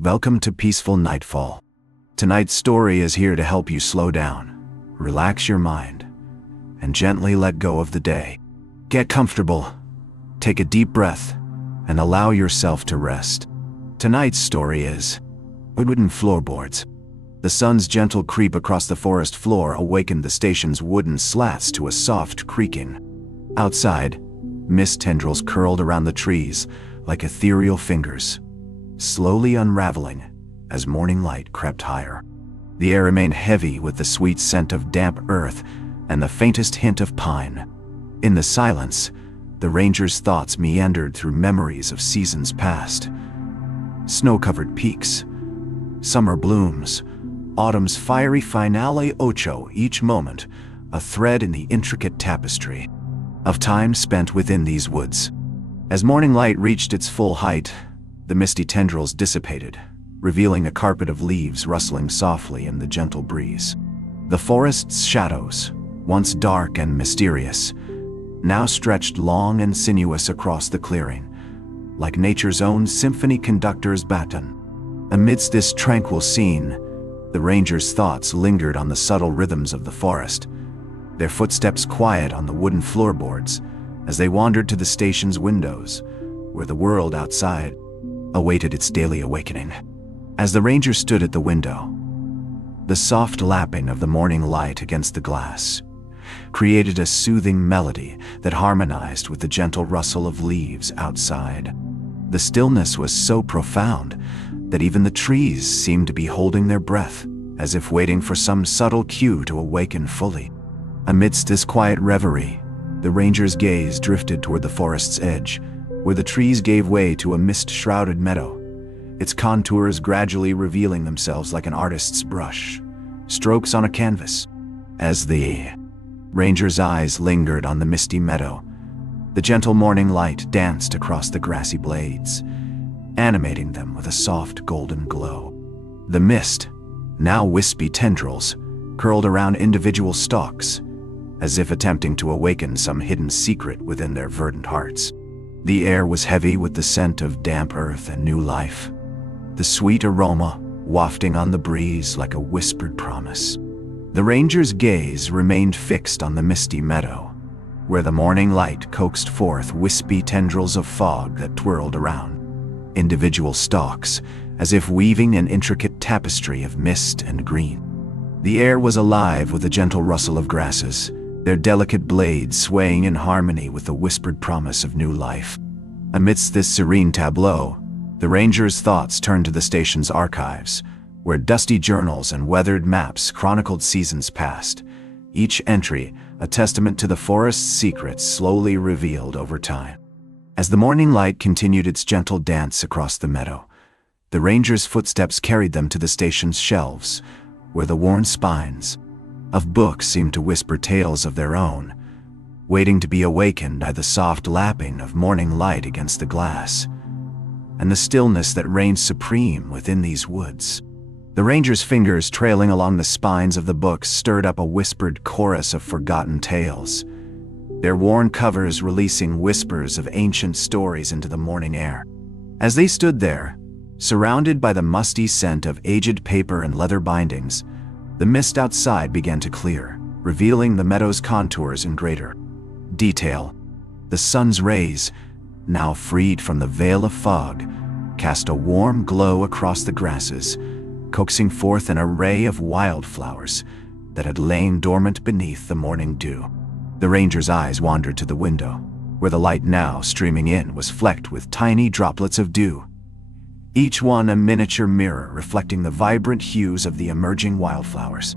Welcome to Peaceful Nightfall. Tonight's story is here to help you slow down, relax your mind, and gently let go of the day. Get comfortable, take a deep breath, and allow yourself to rest. Tonight's story is Wooden Floorboards. The sun's gentle creep across the forest floor awakened the station's wooden slats to a soft creaking. Outside, mist tendrils curled around the trees like ethereal fingers, slowly unraveling as morning light crept higher. The air remained heavy with the sweet scent of damp earth and the faintest hint of pine. In the silence, the ranger's thoughts meandered through memories of seasons past. Snow-covered peaks, summer blooms, autumn's fiery finale ocho, each moment a thread in the intricate tapestry of time spent within these woods. As morning light reached its full height, the misty tendrils dissipated, revealing a carpet of leaves rustling softly in the gentle breeze. The forest's shadows, once dark and mysterious, now stretched long and sinuous across the clearing, like nature's own symphony conductor's baton. Amidst this tranquil scene, the ranger's thoughts lingered on the subtle rhythms of the forest, their footsteps quiet on the wooden floorboards as they wandered to the station's windows, where the world outside awaited its daily awakening. As the ranger stood at the window, the soft lapping of the morning light against the glass created a soothing melody that harmonized with the gentle rustle of leaves outside. The stillness was so profound that even the trees seemed to be holding their breath, as if waiting for some subtle cue to awaken fully. Amidst this quiet reverie, the ranger's gaze drifted toward the forest's edge, where the trees gave way to a mist-shrouded meadow, its contours gradually revealing themselves like an artist's brush, strokes on a canvas. As the ranger's eyes lingered on the misty meadow, the gentle morning light danced across the grassy blades, animating them with a soft golden glow. The mist, now wispy tendrils, curled around individual stalks, as if attempting to awaken some hidden secret within their verdant hearts. The air was heavy with the scent of damp earth and new life, the sweet aroma wafting on the breeze like a whispered promise. The ranger's gaze remained fixed on the misty meadow, where the morning light coaxed forth wispy tendrils of fog that twirled around individual stalks, as if weaving an intricate tapestry of mist and green. The air was alive with the gentle rustle of grasses, their delicate blades swaying in harmony with the whispered promise of new life. Amidst this serene tableau, the ranger's thoughts turned to the station's archives, where dusty journals and weathered maps chronicled seasons past, each entry a testament to the forest's secrets slowly revealed over time. As the morning light continued its gentle dance across the meadow, the ranger's footsteps carried them to the station's shelves, where the worn spines of books seemed to whisper tales of their own, waiting to be awakened by the soft lapping of morning light against the glass, and the stillness that reigned supreme within these woods. The ranger's fingers trailing along the spines of the books stirred up a whispered chorus of forgotten tales, their worn covers releasing whispers of ancient stories into the morning air. As they stood there, surrounded by the musty scent of aged paper and leather bindings, the mist outside began to clear, revealing the meadow's contours in greater detail. The sun's rays, now freed from the veil of fog, cast a warm glow across the grasses, coaxing forth an array of wildflowers that had lain dormant beneath the morning dew. The ranger's eyes wandered to the window, where the light now streaming in was flecked with tiny droplets of dew, each one a miniature mirror reflecting the vibrant hues of the emerging wildflowers.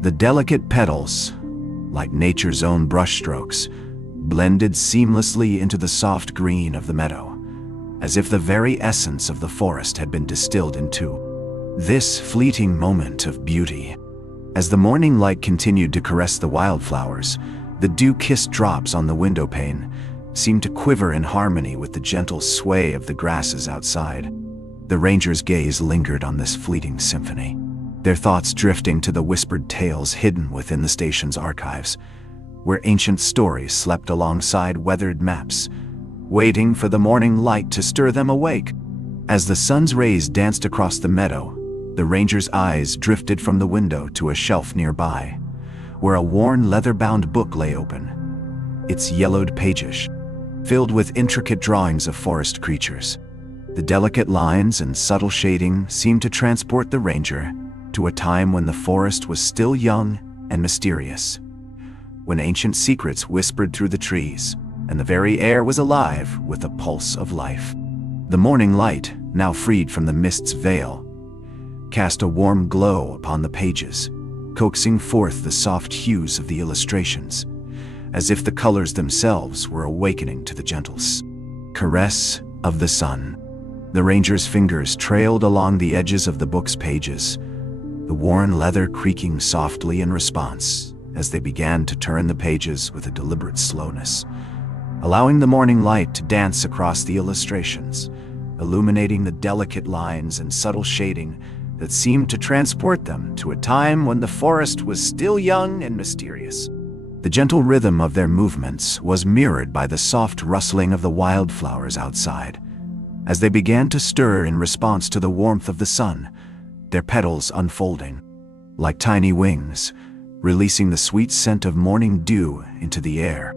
The delicate petals, like nature's own brushstrokes, blended seamlessly into the soft green of the meadow, as if the very essence of the forest had been distilled into this fleeting moment of beauty. As the morning light continued to caress the wildflowers, the dew-kissed drops on the window pane seemed to quiver in harmony with the gentle sway of the grasses outside. The ranger's gaze lingered on this fleeting symphony, their thoughts drifting to the whispered tales hidden within the station's archives, where ancient stories slept alongside weathered maps, waiting for the morning light to stir them awake. As the sun's rays danced across the meadow, the ranger's eyes drifted from the window to a shelf nearby, where a worn leather-bound book lay open, its yellowed pages filled with intricate drawings of forest creatures. The delicate lines and subtle shading seemed to transport the ranger to a time when the forest was still young and mysterious, when ancient secrets whispered through the trees, and the very air was alive with a pulse of life. The morning light, now freed from the mist's veil, cast a warm glow upon the pages, coaxing forth the soft hues of the illustrations, as if the colors themselves were awakening to the gentle caress of the sun. The ranger's fingers trailed along the edges of the book's pages, the worn leather creaking softly in response as they began to turn the pages with a deliberate slowness, allowing the morning light to dance across the illustrations, illuminating the delicate lines and subtle shading that seemed to transport them to a time when the forest was still young and mysterious. The gentle rhythm of their movements was mirrored by the soft rustling of the wildflowers outside, as they began to stir in response to the warmth of the sun, their petals unfolding like tiny wings, releasing the sweet scent of morning dew into the air.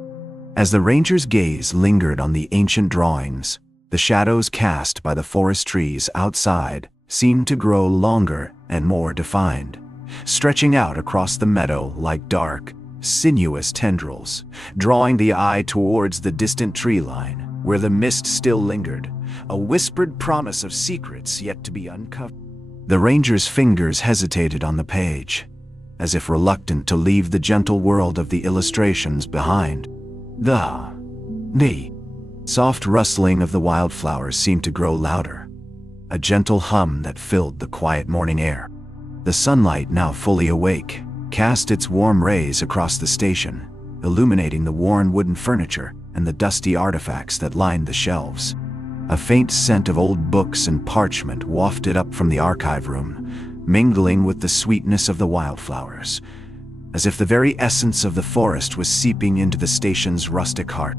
As the ranger's gaze lingered on the ancient drawings, the shadows cast by the forest trees outside seemed to grow longer and more defined, stretching out across the meadow like dark, sinuous tendrils, drawing the eye towards the distant tree line, where the mist still lingered, a whispered promise of secrets yet to be uncovered. The ranger's fingers hesitated on the page, as if reluctant to leave the gentle world of the illustrations behind. The soft rustling of the wildflowers seemed to grow louder, a gentle hum that filled the quiet morning air. The sunlight, now fully awake, cast its warm rays across the station, illuminating the worn wooden furniture and the dusty artifacts that lined the shelves. A faint scent of old books and parchment wafted up from the archive room, mingling with the sweetness of the wildflowers, as if the very essence of the forest was seeping into the station's rustic heart.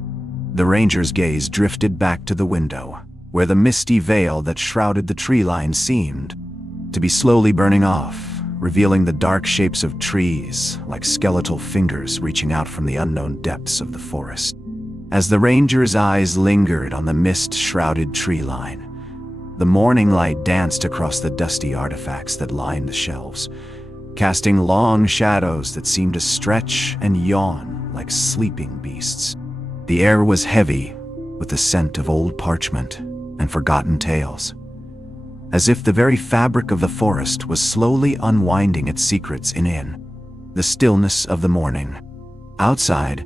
The ranger's gaze drifted back to the window, where the misty veil that shrouded the tree line seemed to be slowly burning off, revealing the dark shapes of trees like skeletal fingers reaching out from the unknown depths of the forest. As the ranger's eyes lingered on the mist-shrouded tree line, the morning light danced across the dusty artifacts that lined the shelves, casting long shadows that seemed to stretch and yawn like sleeping beasts. The air was heavy with the scent of old parchment and forgotten tales, as if the very fabric of the forest was slowly unwinding its secrets in the stillness of the morning. Outside,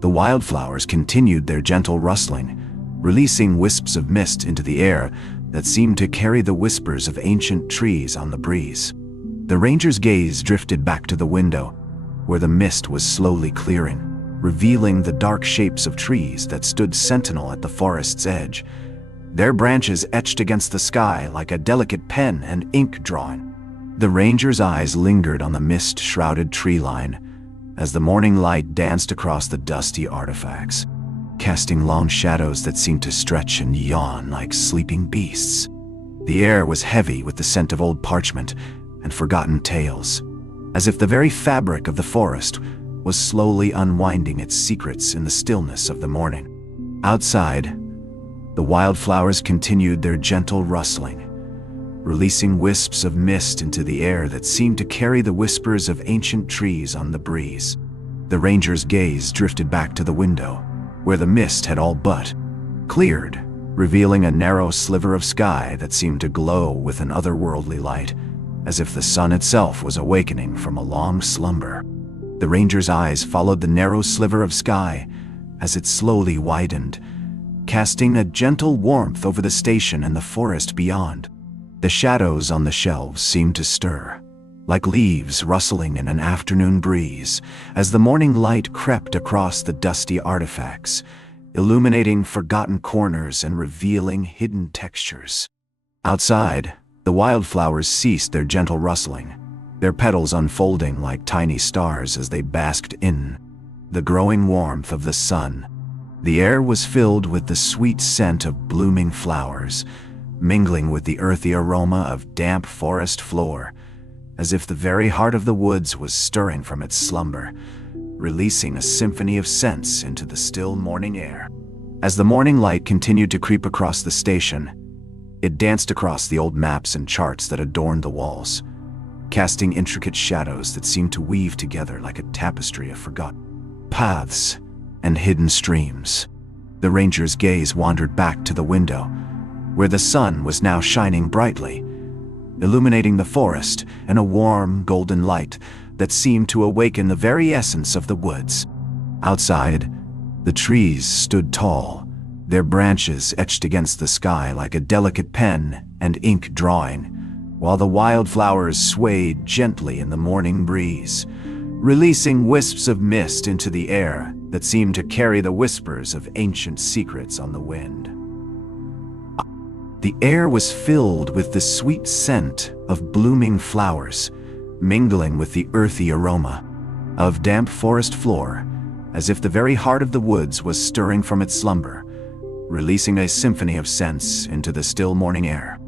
the wildflowers continued their gentle rustling, releasing wisps of mist into the air that seemed to carry the whispers of ancient trees on the breeze. The ranger's gaze drifted back to the window, where the mist was slowly clearing, revealing the dark shapes of trees that stood sentinel at the forest's edge, their branches etched against the sky like a delicate pen and ink drawing. The ranger's eyes lingered on the mist-shrouded tree line as the morning light danced across the dusty artifacts, casting long shadows that seemed to stretch and yawn like sleeping beasts. The air was heavy with the scent of old parchment and forgotten tales, as if the very fabric of the forest was slowly unwinding its secrets in the stillness of the morning. Outside, the wildflowers continued their gentle rustling, releasing wisps of mist into the air that seemed to carry the whispers of ancient trees on the breeze. The ranger's gaze drifted back to the window, where the mist had all but cleared, revealing a narrow sliver of sky that seemed to glow with an otherworldly light, as if the sun itself was awakening from a long slumber. The ranger's eyes followed the narrow sliver of sky as it slowly widened, casting a gentle warmth over the station and the forest beyond. The shadows on the shelves seemed to stir, like leaves rustling in an afternoon breeze, as the morning light crept across the dusty artifacts, illuminating forgotten corners and revealing hidden textures. Outside, the wildflowers ceased their gentle rustling, their petals unfolding like tiny stars as they basked in the growing warmth of the sun. The air was filled with the sweet scent of blooming flowers, mingling with the earthy aroma of damp forest floor, as if the very heart of the woods was stirring from its slumber, releasing a symphony of scents into the still morning air. As the morning light continued to creep across the station, it danced across the old maps and charts that adorned the walls, casting intricate shadows that seemed to weave together like a tapestry of forgotten paths and hidden streams. The ranger's gaze wandered back to the window, where the sun was now shining brightly, illuminating the forest in a warm, golden light that seemed to awaken the very essence of the woods. Outside, the trees stood tall, their branches etched against the sky like a delicate pen and ink drawing, while the wildflowers swayed gently in the morning breeze, releasing wisps of mist into the air that seemed to carry the whispers of ancient secrets on the wind. The air was filled with the sweet scent of blooming flowers, mingling with the earthy aroma of damp forest floor, as if the very heart of the woods was stirring from its slumber, releasing a symphony of scents into the still morning air.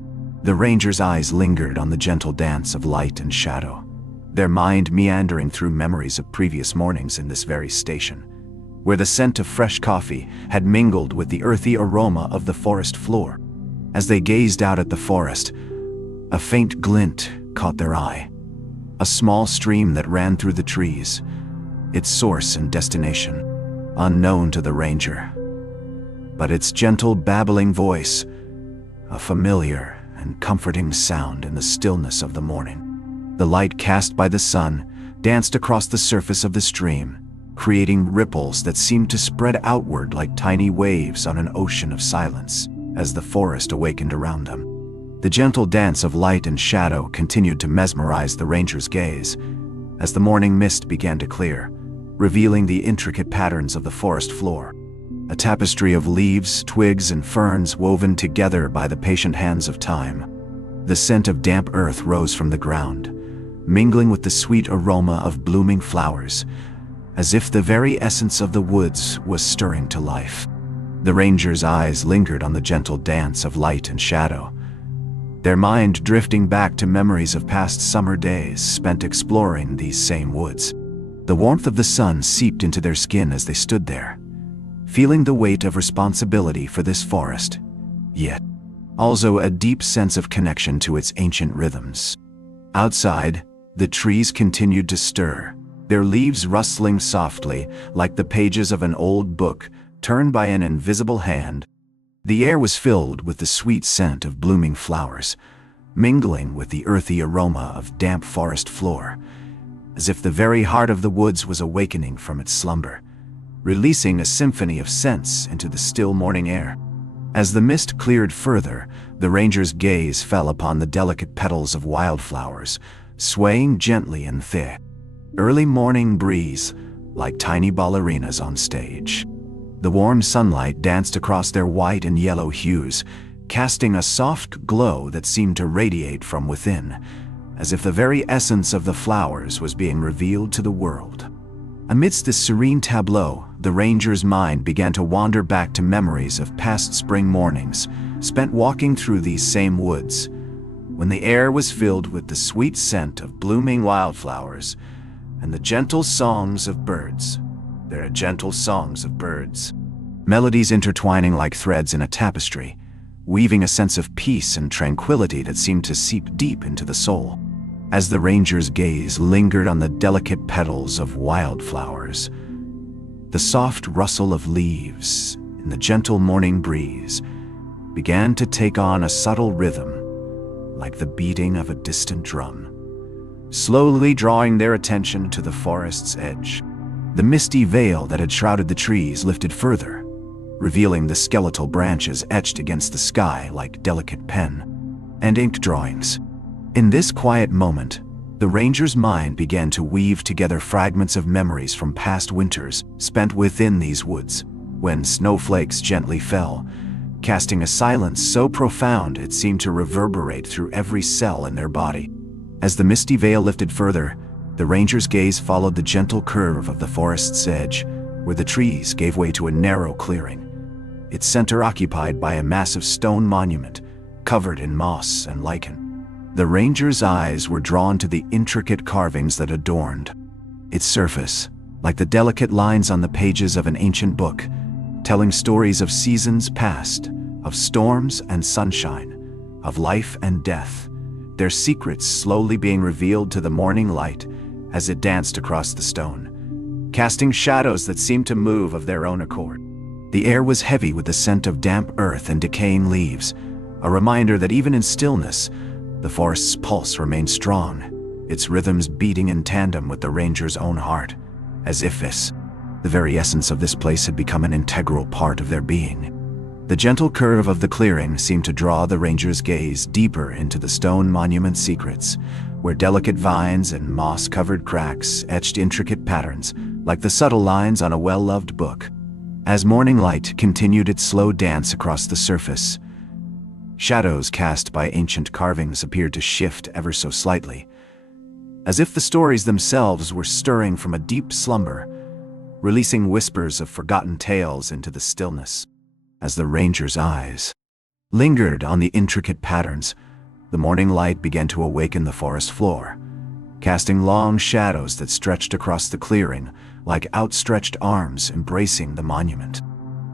The ranger's eyes lingered on the gentle dance of light and shadow, their mind meandering through memories of previous mornings in this very station, where the scent of fresh coffee had mingled with the earthy aroma of the forest floor. As they gazed out at the forest, a faint glint caught their eye, a small stream that ran through the trees, its source and destination unknown to the ranger. But its gentle babbling voice, a familiar and comforting sound in the stillness of the morning. The light cast by the sun danced across the surface of the stream, creating ripples that seemed to spread outward like tiny waves on an ocean of silence as the forest awakened around them. The gentle dance of light and shadow continued to mesmerize the ranger's gaze as the morning mist began to clear, revealing the intricate patterns of the forest floor, a tapestry of leaves, twigs, and ferns woven together by the patient hands of time. The scent of damp earth rose from the ground, mingling with the sweet aroma of blooming flowers, as if the very essence of the woods was stirring to life. The ranger's eyes lingered on the gentle dance of light and shadow, their mind drifting back to memories of past summer days spent exploring these same woods. The warmth of the sun seeped into their skin as they stood there, feeling the weight of responsibility for this forest, yet also a deep sense of connection to its ancient rhythms. Outside, the trees continued to stir, their leaves rustling softly like the pages of an old book turned by an invisible hand. The air was filled with the sweet scent of blooming flowers, mingling with the earthy aroma of damp forest floor, as if the very heart of the woods was awakening from its slumber, releasing a symphony of scents into the still morning air. As the mist cleared further, the ranger's gaze fell upon the delicate petals of wildflowers, swaying gently in the early morning breeze like tiny ballerinas on stage. The warm sunlight danced across their white and yellow hues, casting a soft glow that seemed to radiate from within, as if the very essence of the flowers was being revealed to the world. Amidst this serene tableau, the ranger's mind began to wander back to memories of past spring mornings spent walking through these same woods, when the air was filled with the sweet scent of blooming wildflowers and the gentle songs of birds. There are gentle songs of birds, melodies intertwining like threads in a tapestry, weaving a sense of peace and tranquility that seemed to seep deep into the soul. As the ranger's gaze lingered on the delicate petals of wildflowers, the soft rustle of leaves in the gentle morning breeze began to take on a subtle rhythm, like the beating of a distant drum, slowly drawing their attention to the forest's edge. The misty veil that had shrouded the trees lifted further, revealing the skeletal branches etched against the sky like delicate pen and ink drawings. In this quiet moment, the ranger's mind began to weave together fragments of memories from past winters spent within these woods, when snowflakes gently fell, casting a silence so profound it seemed to reverberate through every cell in their body. As the misty veil lifted further, the ranger's gaze followed the gentle curve of the forest's edge, where the trees gave way to a narrow clearing, its center occupied by a massive stone monument covered in moss and lichen. The ranger's eyes were drawn to the intricate carvings that adorned its surface, like the delicate lines on the pages of an ancient book, telling stories of seasons past, of storms and sunshine, of life and death, their secrets slowly being revealed to the morning light as it danced across the stone, casting shadows that seemed to move of their own accord. The air was heavy with the scent of damp earth and decaying leaves, a reminder that even in stillness, the forest's pulse remained strong, its rhythms beating in tandem with the ranger's own heart, as if the very essence of this place had become an integral part of their being. The gentle curve of the clearing seemed to draw the ranger's gaze deeper into the stone monument's secrets, where delicate vines and moss-covered cracks etched intricate patterns, like the subtle lines on a well-loved book. As morning light continued its slow dance across the surface, shadows cast by ancient carvings appeared to shift ever so slightly, as if the stories themselves were stirring from a deep slumber, releasing whispers of forgotten tales into the stillness. As the ranger's eyes lingered on the intricate patterns, the morning light began to awaken the forest floor, casting long shadows that stretched across the clearing like outstretched arms embracing the monument.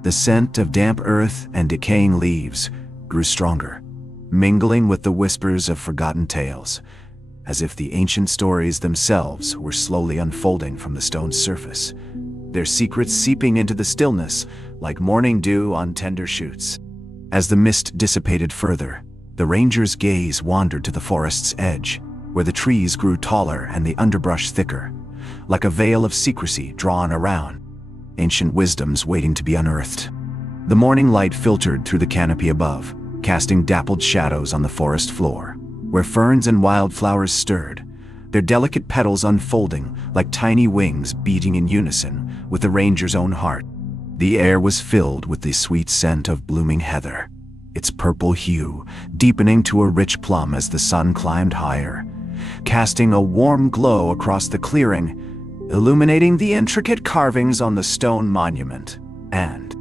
The scent of damp earth and decaying leaves grew stronger, mingling with the whispers of forgotten tales, as if the ancient stories themselves were slowly unfolding from the stone's surface, their secrets seeping into the stillness like morning dew on tender shoots. As the mist dissipated further, the ranger's gaze wandered to the forest's edge, where the trees grew taller and the underbrush thicker, like a veil of secrecy drawn around ancient wisdoms waiting to be unearthed. The morning light filtered through the canopy above, casting dappled shadows on the forest floor, where ferns and wildflowers stirred, their delicate petals unfolding like tiny wings beating in unison with the ranger's own heart. The air was filled with the sweet scent of blooming heather, its purple hue deepening to a rich plum as the sun climbed higher, casting a warm glow across the clearing, illuminating the intricate carvings on the stone monument, and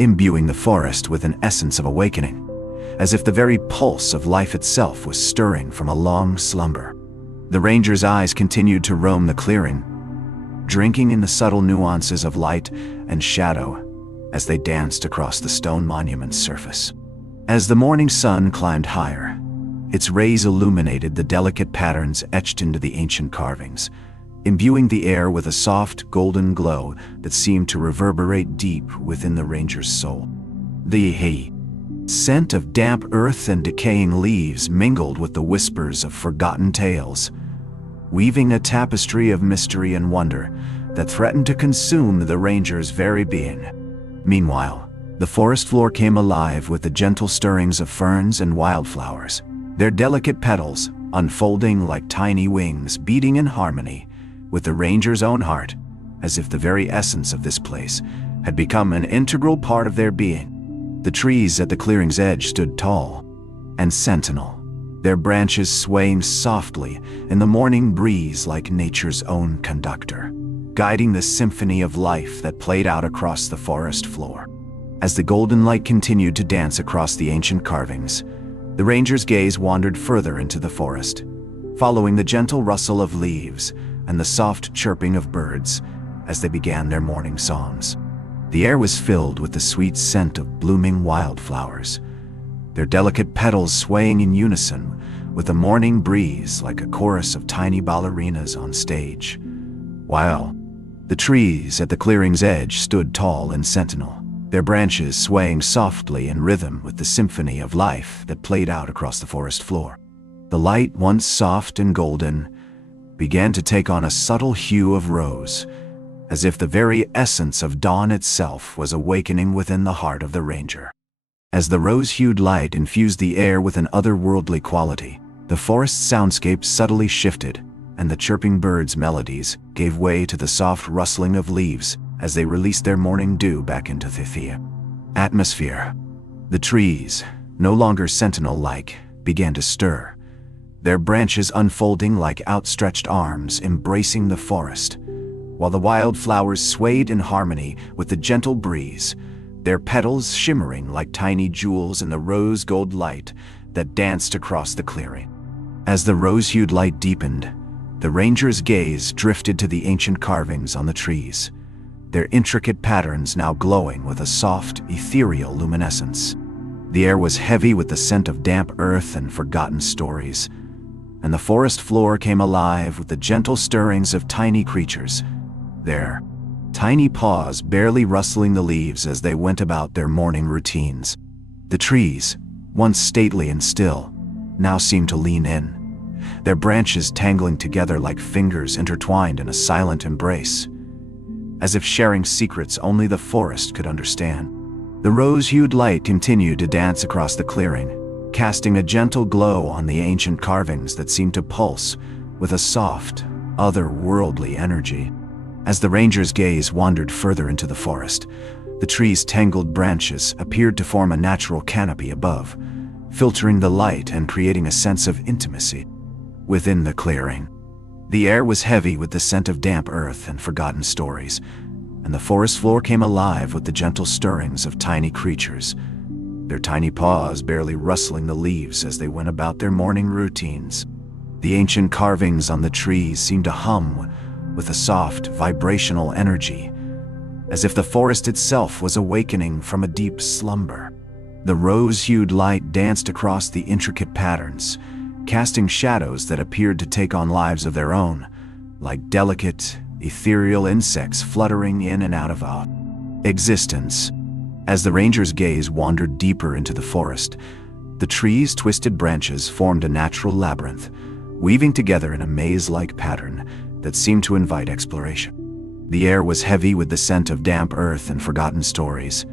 imbuing the forest with an essence of awakening, as if the very pulse of life itself was stirring from a long slumber. The ranger's eyes continued to roam the clearing, drinking in the subtle nuances of light and shadow as they danced across the stone monument's surface. As the morning sun climbed higher, its rays illuminated the delicate patterns etched into the ancient carvings, imbuing the air with a soft, golden glow that seemed to reverberate deep within the ranger's soul. The scent of damp earth and decaying leaves mingled with the whispers of forgotten tales, weaving a tapestry of mystery and wonder that threatened to consume the ranger's very being. Meanwhile, the forest floor came alive with the gentle stirrings of ferns and wildflowers, their delicate petals unfolding like tiny wings beating in harmony with the ranger's own heart, as if the very essence of this place had become an integral part of their being. The trees at the clearing's edge stood tall and sentinel, their branches swaying softly in the morning breeze like nature's own conductor, guiding the symphony of life that played out across the forest floor. As the golden light continued to dance across the ancient carvings, the ranger's gaze wandered further into the forest, following the gentle rustle of leaves and the soft chirping of birds as they began their morning songs. The air was filled with the sweet scent of blooming wildflowers, their delicate petals swaying in unison with the morning breeze like a chorus of tiny ballerinas on stage, while the trees at the clearing's edge stood tall and sentinel, their branches swaying softly in rhythm with the symphony of life that played out across the forest floor. The light, once soft and golden, began to take on a subtle hue of rose, as if the very essence of dawn itself was awakening within the heart of the ranger. As the rose-hued light infused the air with an otherworldly quality, the forest's soundscape subtly shifted, and the chirping birds' melodies gave way to the soft rustling of leaves as they released their morning dew back into the atmosphere. The trees, no longer sentinel-like, began to stir, their branches unfolding like outstretched arms embracing the forest, while the wildflowers swayed in harmony with the gentle breeze, their petals shimmering like tiny jewels in the rose-gold light that danced across the clearing. As the rose-hued light deepened, the ranger's gaze drifted to the ancient carvings on the trees, their intricate patterns now glowing with a soft, ethereal luminescence. The air was heavy with the scent of damp earth and forgotten stories, and the forest floor came alive with the gentle stirrings of tiny creatures, their tiny paws barely rustling the leaves as they went about their morning routines. The trees, once stately and still, now seemed to lean in, their branches tangling together like fingers intertwined in a silent embrace, as if sharing secrets only the forest could understand. The rose-hued light continued to dance across the clearing, casting a gentle glow on the ancient carvings that seemed to pulse with a soft, otherworldly energy. As the ranger's gaze wandered further into the forest, the tree's tangled branches appeared to form a natural canopy above, filtering the light and creating a sense of intimacy. Within the clearing, the air was heavy with the scent of damp earth and forgotten stories, and the forest floor came alive with the gentle stirrings of tiny creatures, their tiny paws barely rustling the leaves as they went about their morning routines. The ancient carvings on the trees seemed to hum with a soft, vibrational energy, as if the forest itself was awakening from a deep slumber. The rose-hued light danced across the intricate patterns, casting shadows that appeared to take on lives of their own, like delicate, ethereal insects fluttering in and out of our existence. As the ranger's gaze wandered deeper into the forest, the trees' twisted branches formed a natural labyrinth, weaving together in a maze-like pattern that seemed to invite exploration. The air was heavy with the scent of damp earth and forgotten stories,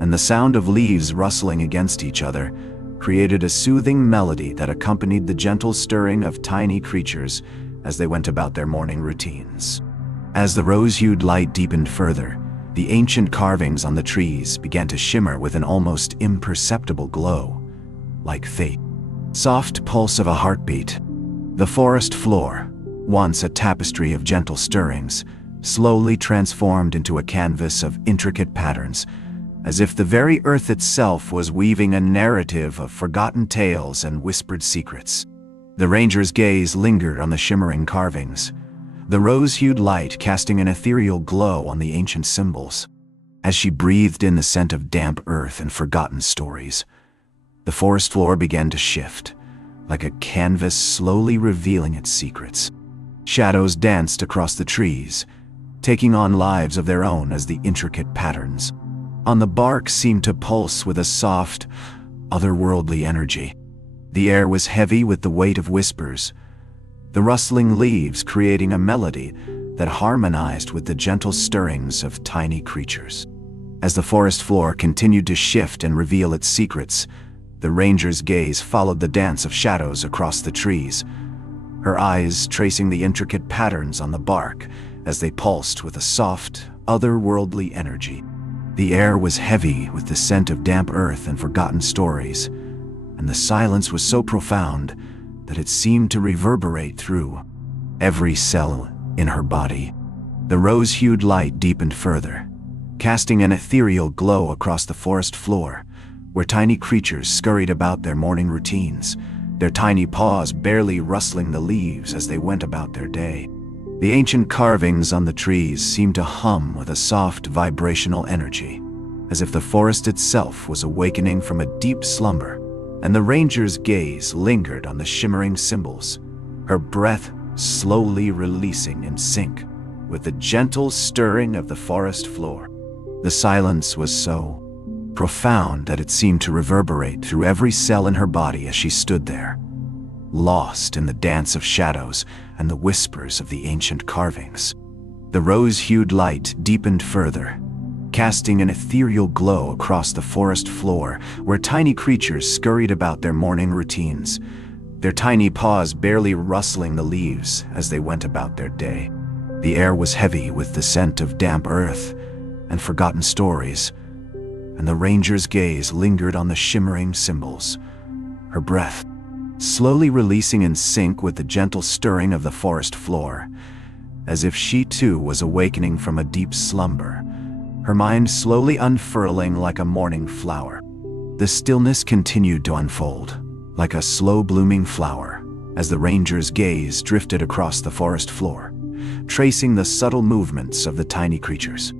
and the sound of leaves rustling against each other created a soothing melody that accompanied the gentle stirring of tiny creatures as they went about their morning routines. As the rose-hued light deepened further, the ancient carvings on the trees began to shimmer with an almost imperceptible glow, like the soft pulse of a heartbeat. The forest floor, once a tapestry of gentle stirrings, slowly transformed into a canvas of intricate patterns, as if the very earth itself was weaving a narrative of forgotten tales and whispered secrets. The ranger's gaze lingered on the shimmering carvings, the rose-hued light casting an ethereal glow on the ancient symbols. As she breathed in the scent of damp earth and forgotten stories, the forest floor began to shift, like a canvas slowly revealing its secrets. Shadows danced across the trees, taking on lives of their own as the intricate patterns on the bark seemed to pulse with a soft, otherworldly energy. The air was heavy with the weight of whispers, the rustling leaves creating a melody that harmonized with the gentle stirrings of tiny creatures. As the forest floor continued to shift and reveal its secrets, the ranger's gaze followed the dance of shadows across the trees, her eyes tracing the intricate patterns on the bark as they pulsed with a soft, otherworldly energy. The air was heavy with the scent of damp earth and forgotten stories, and the silence was so profound that it seemed to reverberate through every cell in her body. The rose-hued light deepened further, casting an ethereal glow across the forest floor, where tiny creatures scurried about their morning routines, their tiny paws barely rustling the leaves as they went about their day. The ancient carvings on the trees seemed to hum with a soft vibrational energy, as if the forest itself was awakening from a deep slumber, and the ranger's gaze lingered on the shimmering symbols, her breath slowly releasing in sync with the gentle stirring of the forest floor. The silence was so profound that it seemed to reverberate through every cell in her body as she stood there, lost in the dance of shadows and the whispers of the ancient carvings. The rose-hued light deepened further, casting an ethereal glow across the forest floor where tiny creatures scurried about their morning routines, their tiny paws barely rustling the leaves as they went about their day. The air was heavy with the scent of damp earth and forgotten stories, and the ranger's gaze lingered on the shimmering symbols, her breath slowly releasing in sync with the gentle stirring of the forest floor, as if she too was awakening from a deep slumber, her mind slowly unfurling like a morning flower. The stillness continued to unfold, like a slow-blooming flower, as the ranger's gaze drifted across the forest floor, tracing the subtle movements of the tiny creatures.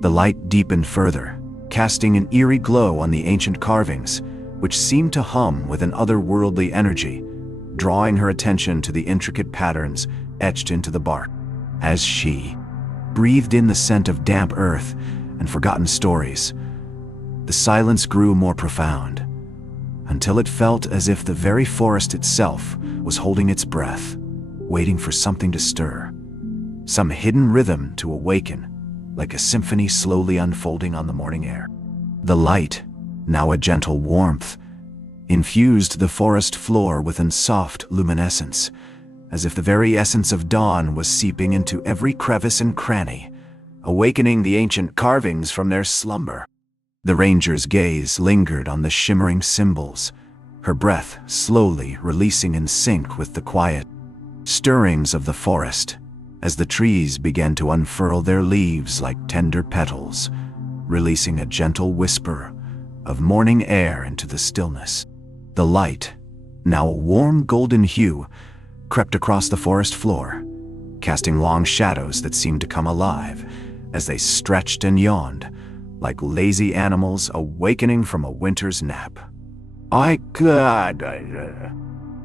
The light deepened further, casting an eerie glow on the ancient carvings, which seemed to hum with an otherworldly energy, drawing her attention to the intricate patterns etched into the bark. As she breathed in the scent of damp earth and forgotten stories, the silence grew more profound, until it felt as if the very forest itself was holding its breath, waiting for something to stir, some hidden rhythm to awaken, like a symphony slowly unfolding on the morning air. The light, now a gentle warmth, infused the forest floor with a soft luminescence, as if the very essence of dawn was seeping into every crevice and cranny, awakening the ancient carvings from their slumber. The ranger's gaze lingered on the shimmering symbols, her breath slowly releasing in sync with the quiet stirrings of the forest, as the trees began to unfurl their leaves like tender petals, releasing a gentle whisper of morning air into the stillness. The light, now a warm golden hue, crept across the forest floor, casting long shadows that seemed to come alive as they stretched and yawned, like lazy animals awakening from a winter's nap.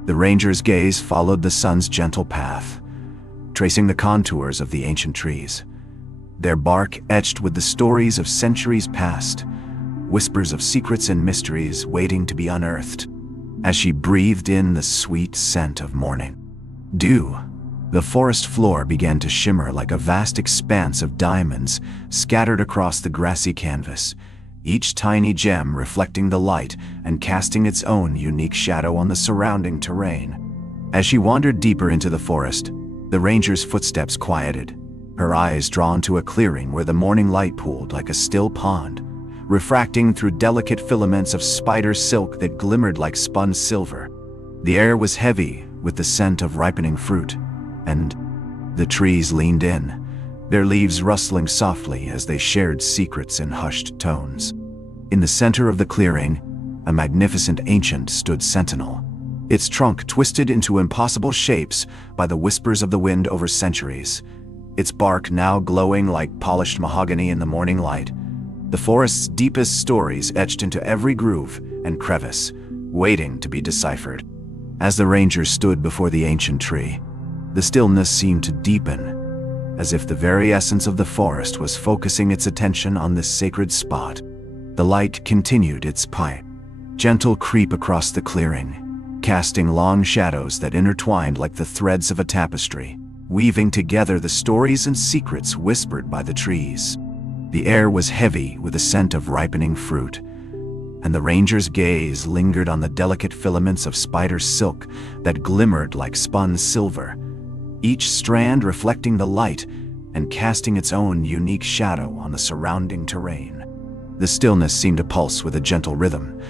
The ranger's gaze followed the sun's gentle path, tracing the contours of the ancient trees, their bark etched with the stories of centuries past, whispers of secrets and mysteries waiting to be unearthed. As she breathed in the sweet scent of morning dew, the forest floor began to shimmer like a vast expanse of diamonds scattered across the grassy canvas, each tiny gem reflecting the light and casting its own unique shadow on the surrounding terrain. As she wandered deeper into the forest, the ranger's footsteps quieted, her eyes drawn to a clearing where the morning light pooled like a still pond, refracting through delicate filaments of spider silk that glimmered like spun silver. The air was heavy with the scent of ripening fruit, and the trees leaned in, their leaves rustling softly as they shared secrets in hushed tones. In the center of the clearing, a magnificent ancient stood sentinel, its trunk twisted into impossible shapes by the whispers of the wind over centuries, its bark now glowing like polished mahogany in the morning light, the forest's deepest stories etched into every groove and crevice, waiting to be deciphered. As the ranger stood before the ancient tree, the stillness seemed to deepen, as if the very essence of the forest was focusing its attention on this sacred spot. The light continued its gentle creep across the clearing, casting long shadows that intertwined like the threads of a tapestry, weaving together the stories and secrets whispered by the trees. The air was heavy with the scent of ripening fruit, and the ranger's gaze lingered on the delicate filaments of spider silk that glimmered like spun silver, each strand reflecting the light and casting its own unique shadow on the surrounding terrain. The stillness seemed to pulse with a gentle rhythm,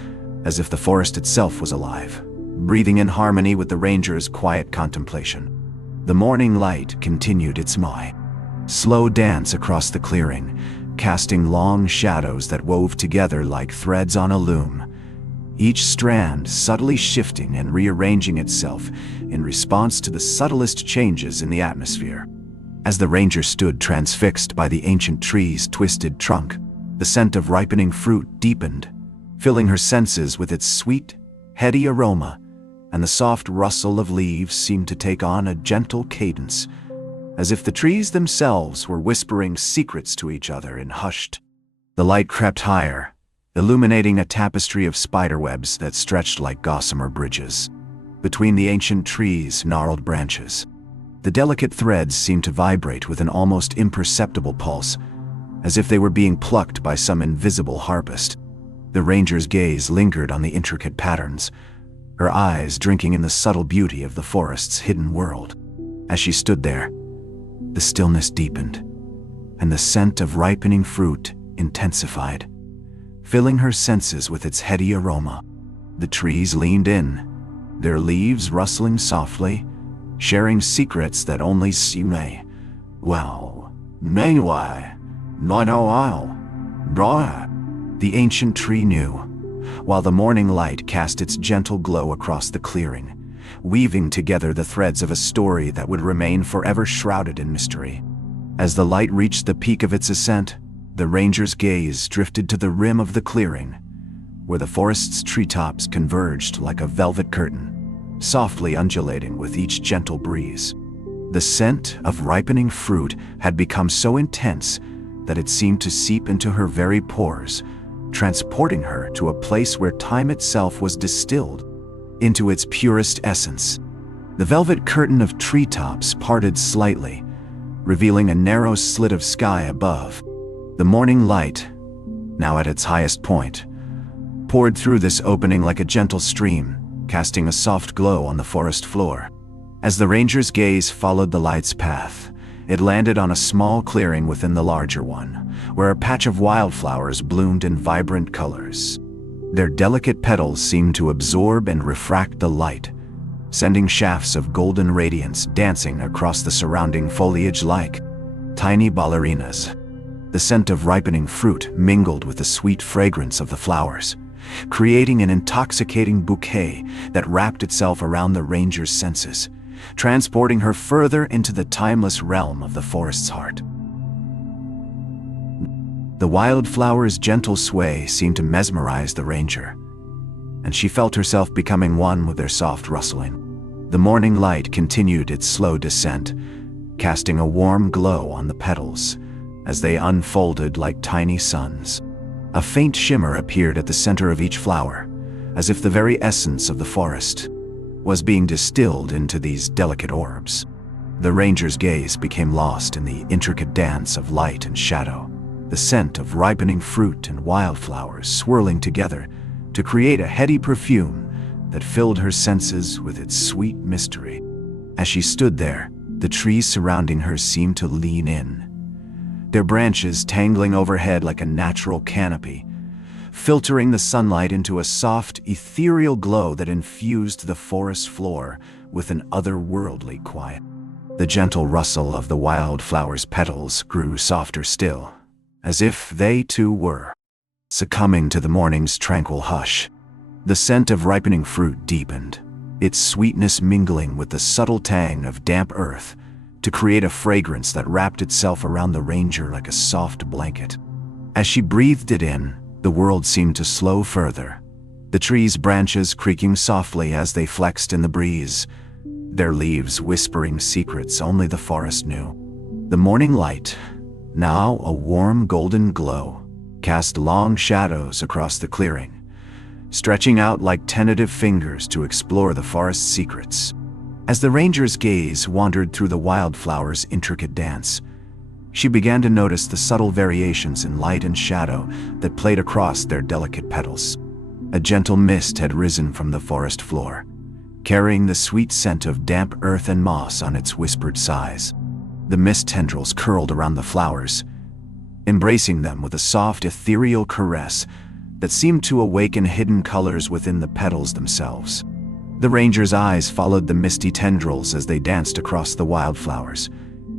as if the forest itself was alive, breathing in harmony with the ranger's quiet contemplation. The morning light continued its slow dance across the clearing, casting long shadows that wove together like threads on a loom, each strand subtly shifting and rearranging itself in response to the subtlest changes in the atmosphere. As the ranger stood transfixed by the ancient tree's twisted trunk, the scent of ripening fruit deepened, filling her senses with its sweet, heady aroma, and the soft rustle of leaves seemed to take on a gentle cadence, as if the trees themselves were whispering secrets to each other in hushed. The light crept higher, illuminating a tapestry of spiderwebs that stretched like gossamer bridges between the ancient trees' gnarled branches. The delicate threads seemed to vibrate with an almost imperceptible pulse, as if they were being plucked by some invisible harpist. The ranger's gaze lingered on the intricate patterns, her eyes drinking in the subtle beauty of the forest's hidden world. As she stood there, the stillness deepened, and the scent of ripening fruit intensified, filling her senses with its heady aroma. The trees leaned in, their leaves rustling softly, sharing secrets that only she may. Well, the ancient tree knew, while the morning light cast its gentle glow across the clearing, weaving together the threads of a story that would remain forever shrouded in mystery. As the light reached the peak of its ascent, the ranger's gaze drifted to the rim of the clearing, where the forest's treetops converged like a velvet curtain, softly undulating with each gentle breeze. The scent of ripening fruit had become so intense that it seemed to seep into her very pores, transporting her to a place where time itself was distilled into its purest essence. The velvet curtain of treetops parted slightly, revealing a narrow slit of sky above. The morning light, now at its highest point, poured through this opening like a gentle stream, casting a soft glow on the forest floor. As the ranger's gaze followed the light's path, it landed on a small clearing within the larger one, where a patch of wildflowers bloomed in vibrant colors. Their delicate petals seemed to absorb and refract the light, sending shafts of golden radiance dancing across the surrounding foliage like tiny ballerinas. The scent of ripening fruit mingled with the sweet fragrance of the flowers, creating an intoxicating bouquet that wrapped itself around the ranger's senses, transporting her further into the timeless realm of the forest's heart. The wildflower's gentle sway seemed to mesmerize the ranger, and she felt herself becoming one with their soft rustling. The morning light continued its slow descent, casting a warm glow on the petals as they unfolded like tiny suns. A faint shimmer appeared at the center of each flower, as if the very essence of the forest was being distilled into these delicate orbs. The ranger's gaze became lost in the intricate dance of light and shadow, the scent of ripening fruit and wildflowers swirling together to create a heady perfume that filled her senses with its sweet mystery. As she stood there, the trees surrounding her seemed to lean in, their branches tangling overhead like a natural canopy, filtering the sunlight into a soft, ethereal glow that infused the forest floor with an otherworldly quiet. The gentle rustle of the wildflower's petals grew softer still, as if they too were succumbing to the morning's tranquil hush. The scent of ripening fruit deepened, its sweetness mingling with the subtle tang of damp earth to create a fragrance that wrapped itself around the ranger like a soft blanket. As she breathed it in, the world seemed to slow further, the trees' branches creaking softly as they flexed in the breeze, their leaves whispering secrets only the forest knew. The morning light, now a warm golden glow, cast long shadows across the clearing, stretching out like tentative fingers to explore the forest's secrets. As the ranger's gaze wandered through the wildflower's intricate dance, she began to notice the subtle variations in light and shadow that played across their delicate petals. A gentle mist had risen from the forest floor, carrying the sweet scent of damp earth and moss on its whispered sighs. The mist tendrils curled around the flowers, embracing them with a soft, ethereal caress that seemed to awaken hidden colors within the petals themselves. The ranger's eyes followed the misty tendrils as they danced across the wildflowers,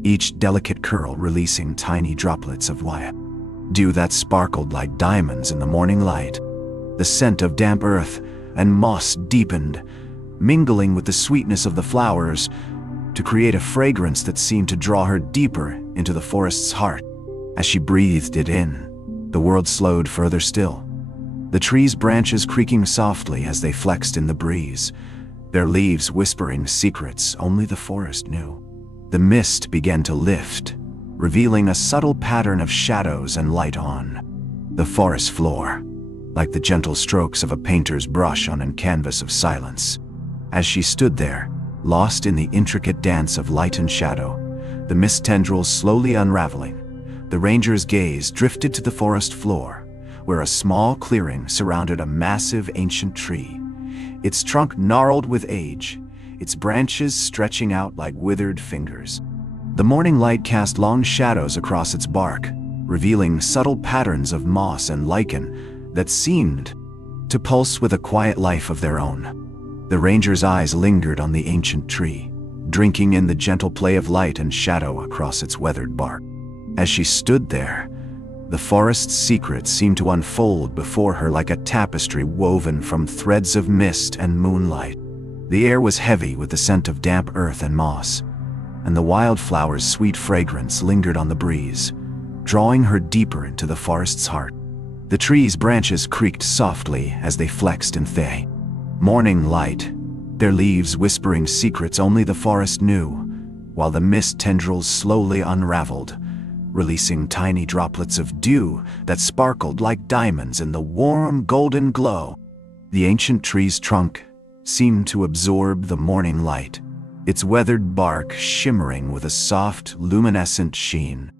each delicate curl releasing tiny droplets of white dew that sparkled like diamonds in the morning light. The scent of damp earth and moss deepened, mingling with the sweetness of the flowers to create a fragrance that seemed to draw her deeper into the forest's heart. As she breathed it in, the world slowed further still, the trees' branches creaking softly as they flexed in the breeze, their leaves whispering secrets only the forest knew. The mist began to lift, revealing a subtle pattern of shadows and light on the forest floor, like the gentle strokes of a painter's brush on a canvas of silence. As she stood there, lost in the intricate dance of light and shadow, the mist tendrils slowly unraveling, the ranger's gaze drifted to the forest floor, where a small clearing surrounded a massive ancient tree, its trunk gnarled with age, its branches stretching out like withered fingers. The morning light cast long shadows across its bark, revealing subtle patterns of moss and lichen that seemed to pulse with a quiet life of their own. The ranger's eyes lingered on the ancient tree, drinking in the gentle play of light and shadow across its weathered bark. As she stood there, The forest's secrets seemed to unfold before her like a tapestry woven from threads of mist and moonlight. The air was heavy with the scent of damp earth and moss, and the wildflower's sweet fragrance lingered on the breeze, drawing her deeper into the forest's heart. The trees' branches creaked softly as they flexed in the morning light, their leaves whispering secrets only the forest knew, while the mist tendrils slowly unraveled, releasing tiny droplets of dew that sparkled like diamonds in the warm golden glow. The ancient tree's trunk seemed to absorb the morning light, its weathered bark shimmering with a soft, luminescent sheen.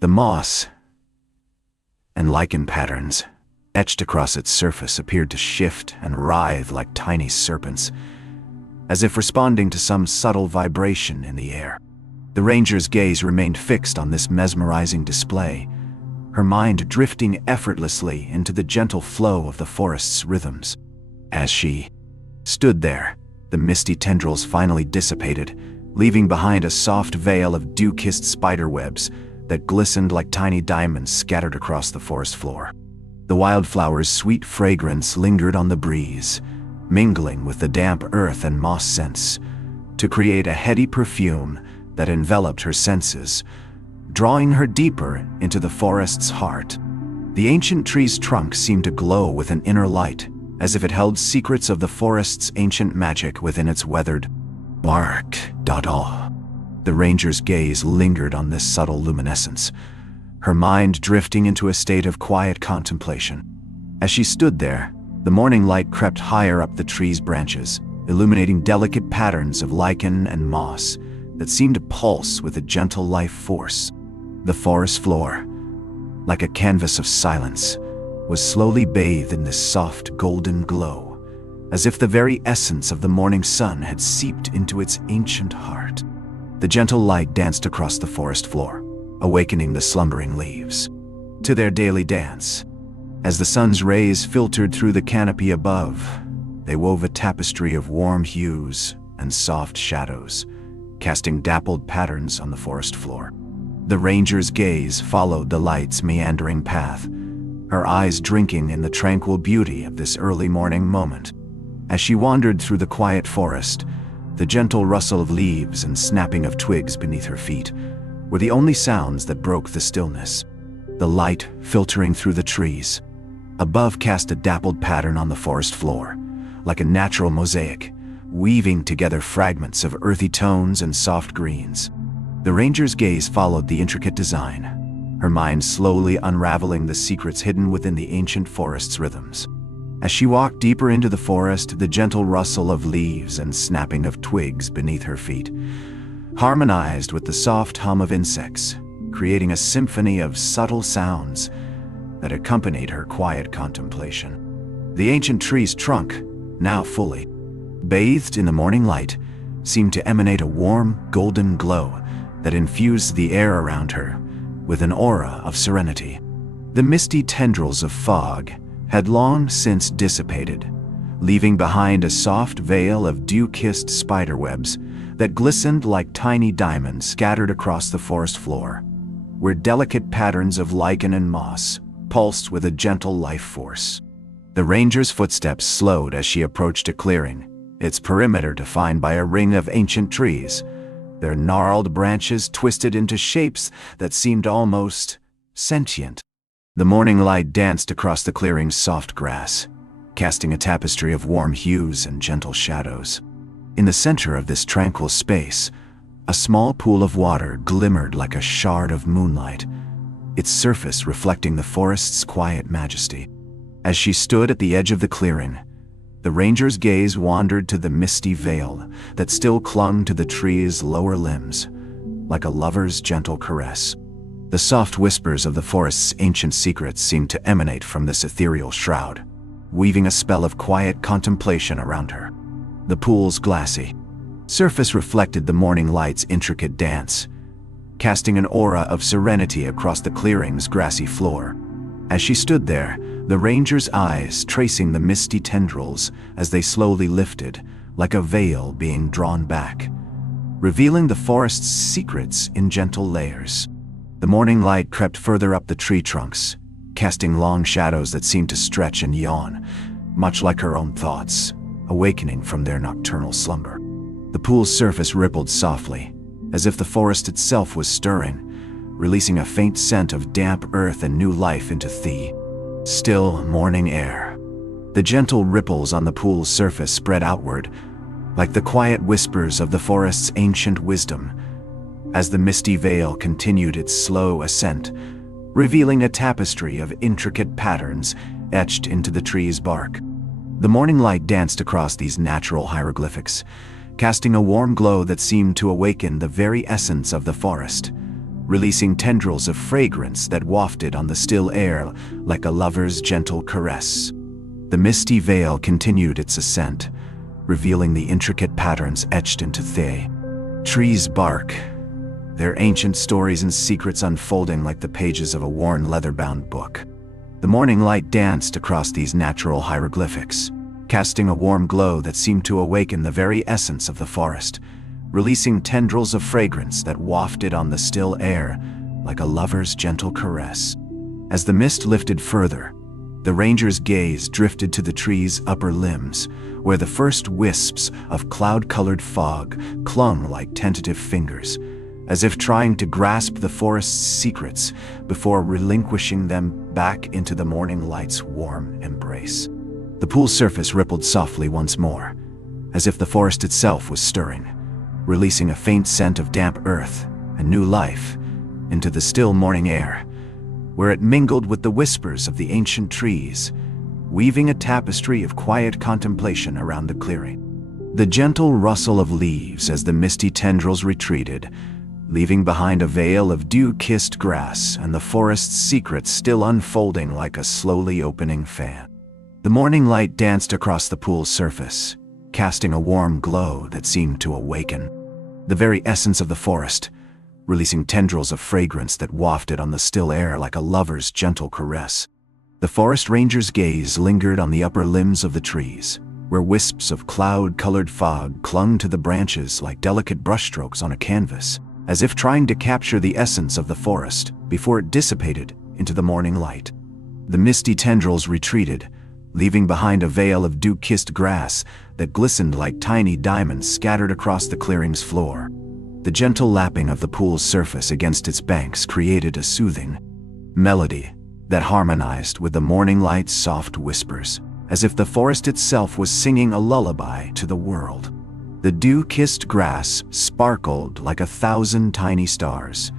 The moss and lichen patterns etched across its surface appeared to shift and writhe like tiny serpents, as if responding to some subtle vibration in the air. The ranger's gaze remained fixed on this mesmerizing display, her mind drifting effortlessly into the gentle flow of the forest's rhythms. As she stood there, the misty tendrils finally dissipated, leaving behind a soft veil of dew-kissed spiderwebs that glistened like tiny diamonds scattered across the forest floor. The wildflower's sweet fragrance lingered on the breeze, mingling with the damp earth and moss scents, to create a heady perfume that enveloped her senses, drawing her deeper into the forest's heart. The ancient tree's trunk seemed to glow with an inner light, as if it held secrets of the forest's ancient magic within its weathered bark. The ranger's gaze lingered on this subtle luminescence, her mind drifting into a state of quiet contemplation. As she stood there, the morning light crept higher up the tree's branches, illuminating delicate patterns of lichen and moss that seemed to pulse with a gentle life force. The forest floor, like a canvas of silence, was slowly bathed in this soft golden glow, as if the very essence of the morning sun had seeped into its ancient heart. The gentle light danced across the forest floor, awakening the slumbering leaves to their daily dance. As the sun's rays filtered through the canopy above, they wove a tapestry of warm hues and soft shadows, casting dappled patterns on the forest floor. The ranger's gaze followed the light's meandering path, her eyes drinking in the tranquil beauty of this early morning moment. As she wandered through the quiet forest, the gentle rustle of leaves and snapping of twigs beneath her feet were the only sounds that broke the stillness. The light filtering through the trees above cast a dappled pattern on the forest floor, like a natural mosaic, weaving together fragments of earthy tones and soft greens. The ranger's gaze followed the intricate design, her mind slowly unraveling the secrets hidden within the ancient forest's rhythms. As she walked deeper into the forest, the gentle rustle of leaves and snapping of twigs beneath her feet harmonized with the soft hum of insects, creating a symphony of subtle sounds that accompanied her quiet contemplation. The ancient tree's trunk, now fully bathed in the morning light, seemed to emanate a warm, golden glow that infused the air around her with an aura of serenity. The misty tendrils of fog had long since dissipated, leaving behind a soft veil of dew-kissed spiderwebs that glistened like tiny diamonds scattered across the forest floor, where delicate patterns of lichen and moss pulsed with a gentle life force. The ranger's footsteps slowed as she approached a clearing, its perimeter defined by a ring of ancient trees, their gnarled branches twisted into shapes that seemed almost sentient. The morning light danced across the clearing's soft grass, casting a tapestry of warm hues and gentle shadows. In the center of this tranquil space, a small pool of water glimmered like a shard of moonlight, its surface reflecting the forest's quiet majesty. As she stood at the edge of the clearing, the ranger's gaze wandered to the misty veil that still clung to the tree's lower limbs, like a lover's gentle caress. The soft whispers of the forest's ancient secrets seemed to emanate from this ethereal shroud, weaving a spell of quiet contemplation around her. The pool's glassy surface reflected the morning light's intricate dance, casting an aura of serenity across the clearing's grassy floor. As she stood there, the ranger's eyes tracing the misty tendrils as they slowly lifted, like a veil being drawn back, revealing the forest's secrets in gentle layers. The morning light crept further up the tree trunks, casting long shadows that seemed to stretch and yawn, much like her own thoughts, awakening from their nocturnal slumber. The pool's surface rippled softly, as if the forest itself was stirring, releasing a faint scent of damp earth and new life into the still morning air. The gentle ripples on the pool's surface spread outward, like the quiet whispers of the forest's ancient wisdom, as the misty veil continued its slow ascent, revealing a tapestry of intricate patterns etched into the tree's bark. The morning light danced across these natural hieroglyphics, casting a warm glow that seemed to awaken the very essence of the forest, releasing tendrils of fragrance that wafted on the still air like a lover's gentle caress. The misty veil continued its ascent, revealing the intricate patterns etched into the tree's bark, their ancient stories and secrets unfolding like the pages of a worn leather-bound book. The morning light danced across these natural hieroglyphics, casting a warm glow that seemed to awaken the very essence of the forest, releasing tendrils of fragrance that wafted on the still air like a lover's gentle caress. As the mist lifted further, the ranger's gaze drifted to the tree's upper limbs, where the first wisps of cloud-colored fog clung like tentative fingers, as if trying to grasp the forest's secrets before relinquishing them back into the morning light's warm embrace. The pool's surface rippled softly once more, as if the forest itself was stirring, releasing a faint scent of damp earth and new life into the still morning air, where it mingled with the whispers of the ancient trees, weaving a tapestry of quiet contemplation around the clearing. The gentle rustle of leaves as the misty tendrils retreated, leaving behind a veil of dew-kissed grass and the forest's secrets still unfolding like a slowly opening fan. The morning light danced across the pool's surface, casting a warm glow that seemed to awaken the very essence of the forest, releasing tendrils of fragrance that wafted on the still air like a lover's gentle caress. The forest ranger's gaze lingered on the upper limbs of the trees, where wisps of cloud-colored fog clung to the branches like delicate brushstrokes on a canvas, as if trying to capture the essence of the forest before it dissipated into the morning light. The misty tendrils retreated, leaving behind a veil of dew-kissed grass that glistened like tiny diamonds scattered across the clearing's floor. The gentle lapping of the pool's surface against its banks created a soothing melody that harmonized with the morning light's soft whispers, as if the forest itself was singing a lullaby to the world. The dew-kissed grass sparkled like 1,000 tiny stars,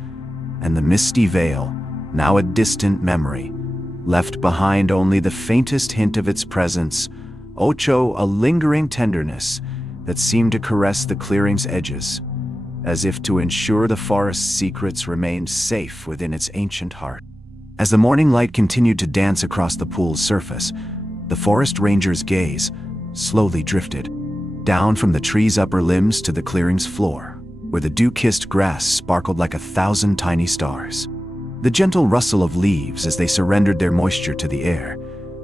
and the misty veil, now a distant memory, left behind only the faintest hint of its presence, Ocho, a lingering tenderness that seemed to caress the clearing's edges, as if to ensure the forest's secrets remained safe within its ancient heart. As the morning light continued to dance across the pool's surface, the forest ranger's gaze slowly drifted down from the tree's upper limbs to the clearing's floor, where the dew-kissed grass sparkled like 1,000 tiny stars. The gentle rustle of leaves as they surrendered their moisture to the air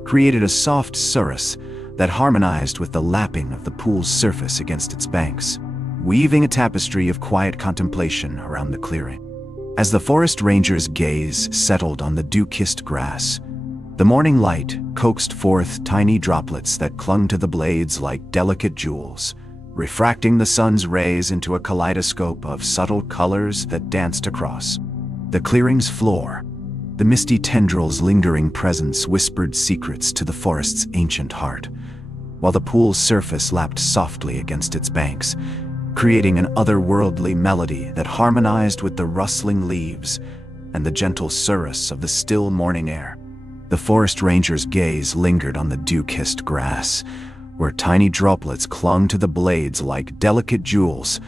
created a soft surus that harmonized with the lapping of the pool's surface against its banks, weaving a tapestry of quiet contemplation around the clearing. As the forest ranger's gaze settled on the dew-kissed grass, the morning light coaxed forth tiny droplets that clung to the blades like delicate jewels, refracting the sun's rays into a kaleidoscope of subtle colors that danced across the clearing's floor. The misty tendrils' lingering presence whispered secrets to the forest's ancient heart, while the pool's surface lapped softly against its banks, creating an otherworldly melody that harmonized with the rustling leaves and the gentle surus of the still morning air. The forest ranger's gaze lingered on the dew-kissed grass, where tiny droplets clung to the blades like delicate jewels,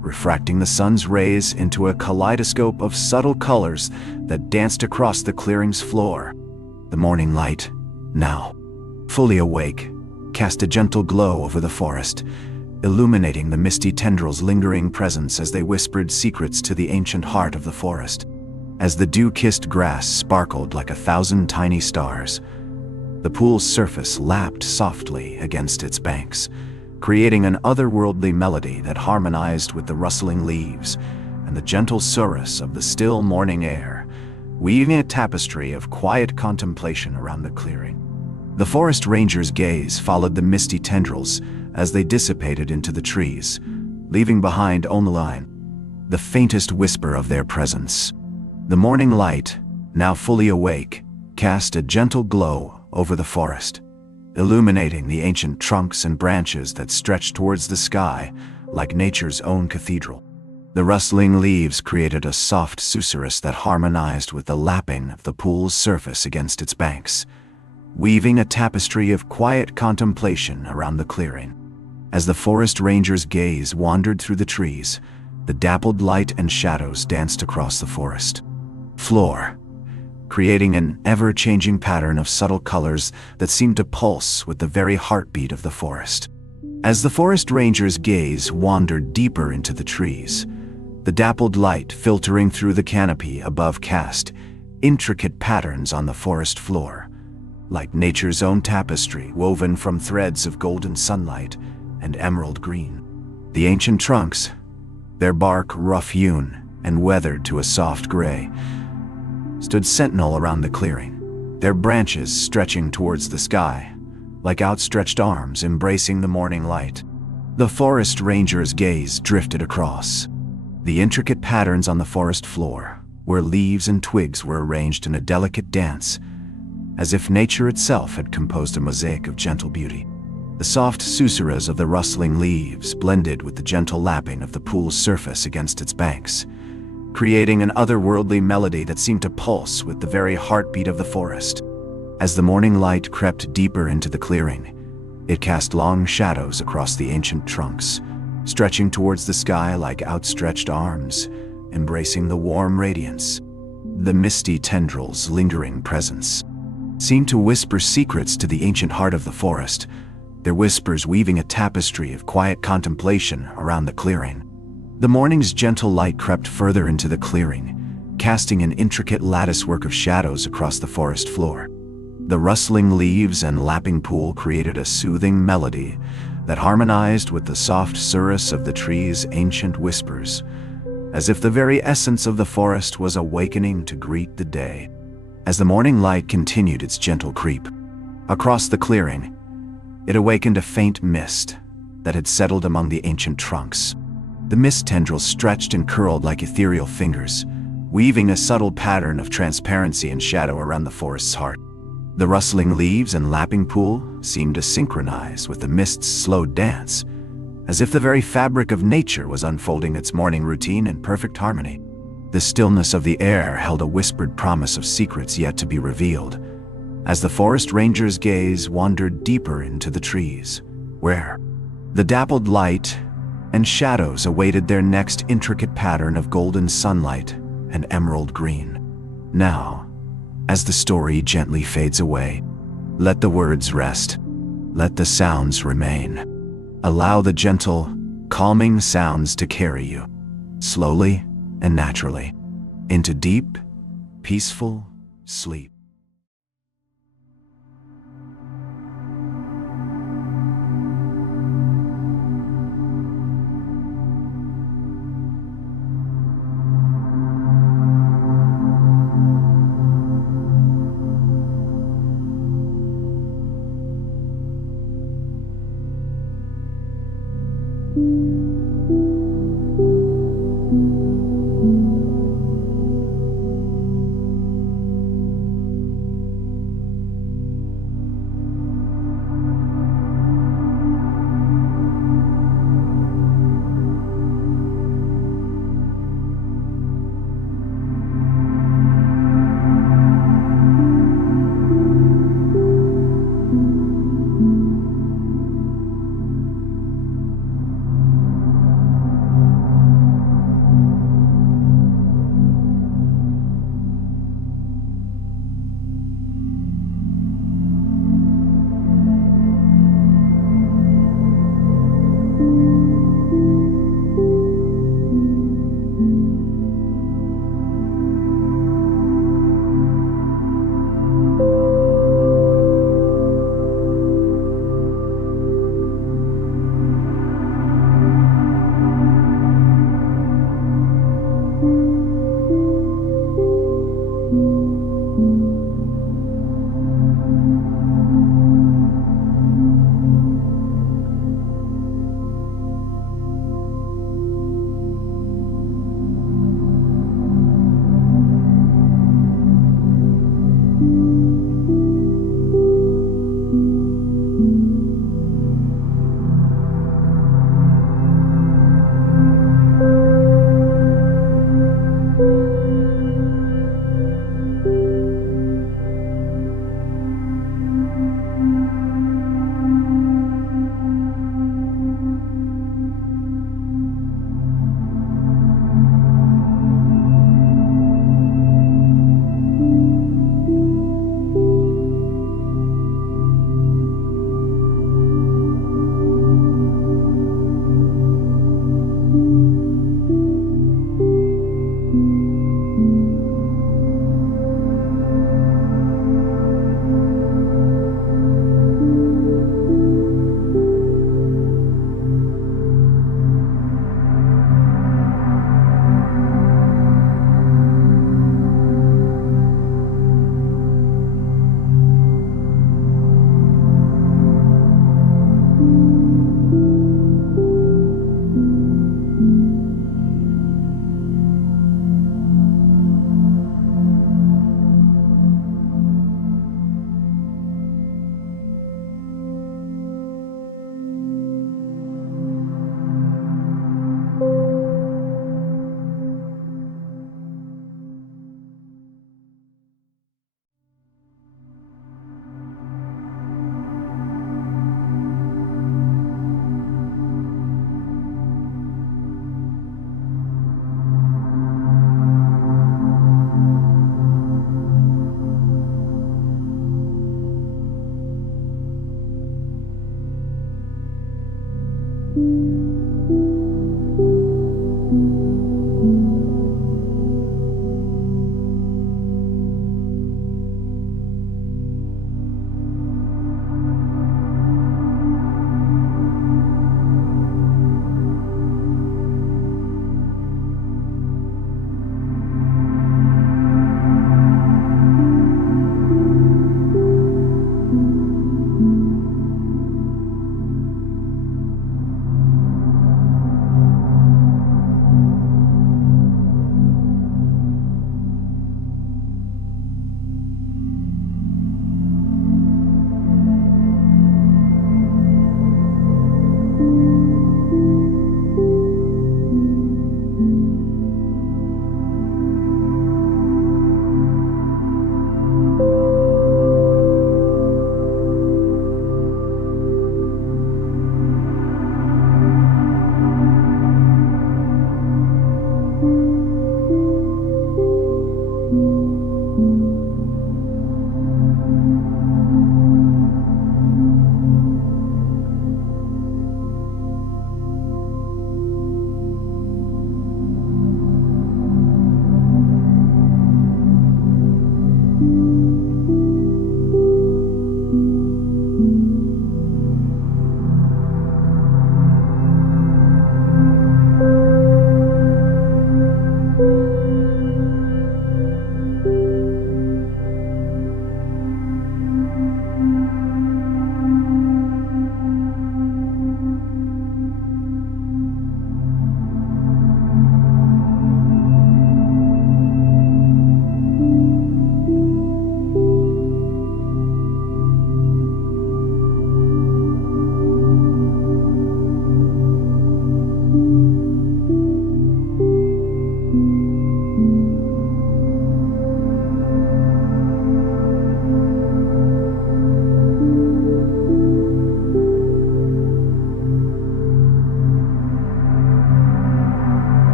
refracting the sun's rays into a kaleidoscope of subtle colors that danced across the clearing's floor. The morning light, now fully awake, cast a gentle glow over the forest, illuminating the misty tendrils' lingering presence as they whispered secrets to the ancient heart of the forest. As the dew-kissed grass sparkled like 1,000 tiny stars, the pool's surface lapped softly against its banks, creating an otherworldly melody that harmonized with the rustling leaves and the gentle surus of the still morning air. weaving a tapestry of quiet contemplation around the clearing. The forest ranger's gaze followed the misty tendrils as they dissipated into the trees, leaving behind only the faintest whisper of their presence. The morning light, now fully awake, cast a gentle glow over the forest, illuminating the ancient trunks and branches that stretched towards the sky like nature's own cathedral. The rustling leaves created a soft susurrus that harmonized with the lapping of the pool's surface against its banks, weaving a tapestry of quiet contemplation around the clearing. As the forest ranger's gaze wandered through the trees, the dappled light and shadows danced across the forest floor, creating an ever-changing pattern of subtle colors that seemed to pulse with the very heartbeat of the forest. As the forest ranger's gaze wandered deeper into the trees, the dappled light filtering through the canopy above cast intricate patterns on the forest floor, like nature's own tapestry woven from threads of golden sunlight and emerald green. The ancient trunks, their bark rough-hewn and weathered to a soft gray, stood sentinel around the clearing, their branches stretching towards the sky, like outstretched arms embracing the morning light. The forest ranger's gaze drifted across the intricate patterns on the forest floor, where leaves and twigs were arranged in a delicate dance, as if nature itself had composed a mosaic of gentle beauty. The soft susurrus of the rustling leaves blended with the gentle lapping of the pool's surface against its banks, creating an otherworldly melody that seemed to pulse with the very heartbeat of the forest. As the morning light crept deeper into the clearing, it cast long shadows across the ancient trunks, stretching towards the sky like outstretched arms, embracing the warm radiance. The misty tendrils' lingering presence seemed to whisper secrets to the ancient heart of the forest, their whispers weaving a tapestry of quiet contemplation around the clearing. The morning's gentle light crept further into the clearing, casting an intricate latticework of shadows across the forest floor. The rustling leaves and lapping pool created a soothing melody that harmonized with the soft surus of the tree's ancient whispers, as if the very essence of the forest was awakening to greet the day. As the morning light continued its gentle creep across the clearing, it awakened a faint mist that had settled among the ancient trunks. The mist tendrils stretched and curled like ethereal fingers, weaving a subtle pattern of transparency and shadow around the forest's heart. The rustling leaves and lapping pool seemed to synchronize with the mist's slow dance, as if the very fabric of nature was unfolding its morning routine in perfect harmony. The stillness of the air held a whispered promise of secrets yet to be revealed, as the forest ranger's gaze wandered deeper into the trees, where the dappled light and shadows awaited their next intricate pattern of golden sunlight and emerald green. Now, as the story gently fades away, let the words rest, let the sounds remain. Allow the gentle, calming sounds to carry you, slowly and naturally, into deep, peaceful sleep.